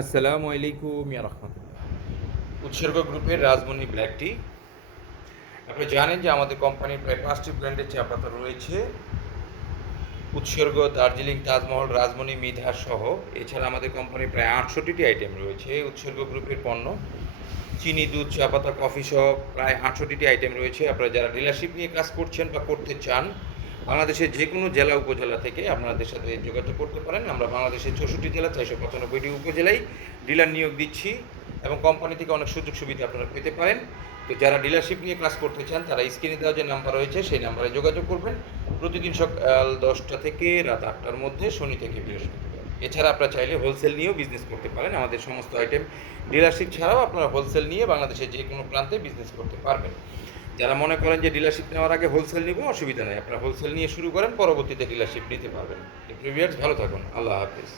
আসসালামু আলাইকুম ইয়া রাহমাতুল্লাহ। উৎসর্গ গ্রুপের রাজমণি ব্ল্যাক টি। আপনি জানেন যে আমাদের কোম্পানির প্রায় ৫টি ব্র্যান্ডের চা পাতা রয়েছে। উৎসর্গ, দার্জিলিং, তাজমহল, রাজমণি, মিধার সহ এছাড়া আমাদের কোম্পানির প্রায় ৬৮টি আইটেম রয়েছে উৎসর্গ গ্রুপের পণ্য। চিনি, দুধ, চা পাতা, কফি সহ প্রায় ৬৮টি আইটেম রয়েছে। আপনারা যারা ডিলারশিপ নিয়ে কাজ করছেন বা করতে চান, বাংলাদেশের যে কোনো জেলা উপজেলা থেকে আপনাদের সাথে যোগাযোগ করতে পারেন। আমরা বাংলাদেশের ৬৪ জেলা ৪৯৫টি উপজেলায় ডিলার নিয়োগ দিচ্ছি এবং কোম্পানি থেকে অনেক সুযোগ সুবিধা আপনারা পেতে পারেন। তো যারা ডিলারশিপ নিয়ে কাজ করতে চান তারা স্ক্রিনে দেওয়া যে নাম্বার রয়েছে সেই নাম্বারে যোগাযোগ করবেন। প্রতিদিন সকাল ১০টা থেকে রাত ৮টার মধ্যে, শনি থেকে বৃহস্পতিবার। এছাড়া আপনারা চাইলে হোলসেল নিয়েও বিজনেস করতে পারেন। আমাদের সমস্ত আইটেম ডিলারশিপ ছাড়াও আপনারা হোলসেল নিয়ে বাংলাদেশের যে কোনো প্রান্তে বিজনেস করতে পারবেন। যারা মনে করেন যে ডিলারশিপ নেওয়ার আগে হোলসেল নিব, অসুবিধা নেই, আপনারা হোলসেল নিয়ে শুরু করেন, পরবর্তীতে ডিলারশিপ নিতে পারবেন। ভিউয়ার্স, ভালো থাকুন। আল্লাহ হাফেজ।